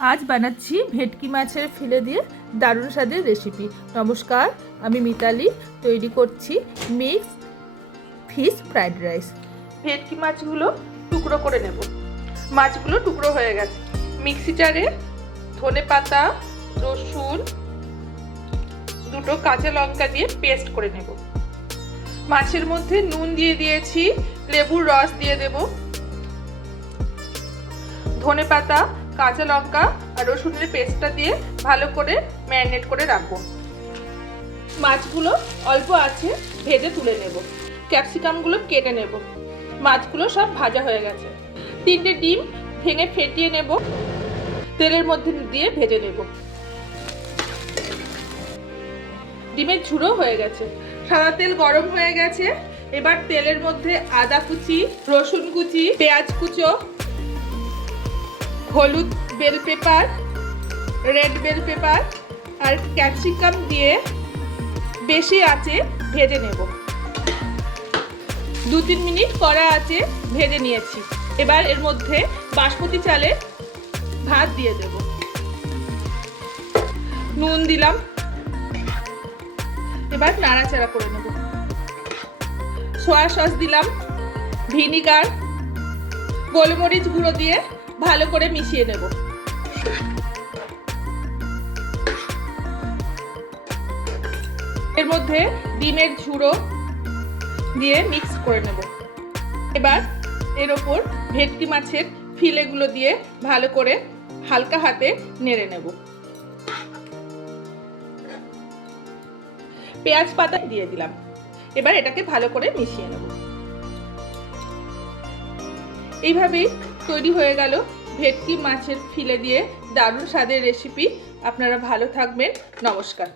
আজ বানাচ্ছি ভেটকি মাছের ফিলে দিয়ে দারুণ স্বাদের রেসিপি। নমস্কার, আমি মিতালি। তৈরি করছি মিক্স ফিশ ফ্রাইড রাইস। ভেটকি মাছগুলো টুকরো করে নেব। মাছগুলো টুকরো হয়ে গেছে। মিক্সি জারে ধনে পাতা, রসুন, দুটো কাঁচা লঙ্কা দিয়ে পেস্ট করে নেব। মাছের মধ্যে নুন দিয়ে দিয়েছি, লেবুর রস দিয়ে দেব, ধনে পাতা, কাঁচা লঙ্কা আর রসুনের পেস্টটা দিয়ে ভালো করে ম্যারিনেট করে রাখবো। মাছগুলো অল্প আছে ভেজে তুলে নেব। ক্যাপসিকামগুলো কেটে নেব। মাছগুলো সব ভাজা হয়ে গেছে। 3টে ডিম ভেঙে ফেটিয়ে নেব, তেলের মধ্যে দিয়ে ভেজে নেব। ডিমের ঝুড়ো হয়ে গেছে। সাদা তেল গরম হয়ে গেছে। এবার তেলের মধ্যে আদা কুচি, রসুন কুচি, পেঁয়াজ কুচো, হলুদ bell pepper, red bell pepper আর ক্যাপসিকাম দিয়ে বেশি আঁচে ভেজে নেব। 2-3 মিনিট কড়া আঁচে ভেজে নিয়েছি। এবার এর মধ্যে বাসমতি চালের ভাত দিয়ে দেব। নুন দিলাম। এবার নাড়াচাড়া করে নেব। সয়া সস দিলাম, ভিনিগার, গোলমরিচ গুঁড়ো দিয়ে ভালো করে মিশিয়ে নেব। এর মধ্যে ডিমের ঝুড়ো দিয়ে মিক্স করে নেব। এবার এর ওপর ভেটকি মাছের ফিলেগুলো দিয়ে ভালো করে হালকা হাতে নেড়ে নেব। পেঁয়াজ পাতা দিয়ে দিলাম। এবার এটাকে ভালো করে মিশিয়ে নেব। এইভাবেই তৈরি হয়ে গেল ভেটকি মাছের ফিলে দিয়ে দারুণ স্বাদের রেসিপি। আপনারা ভালো থাকবেন। নমস্কার।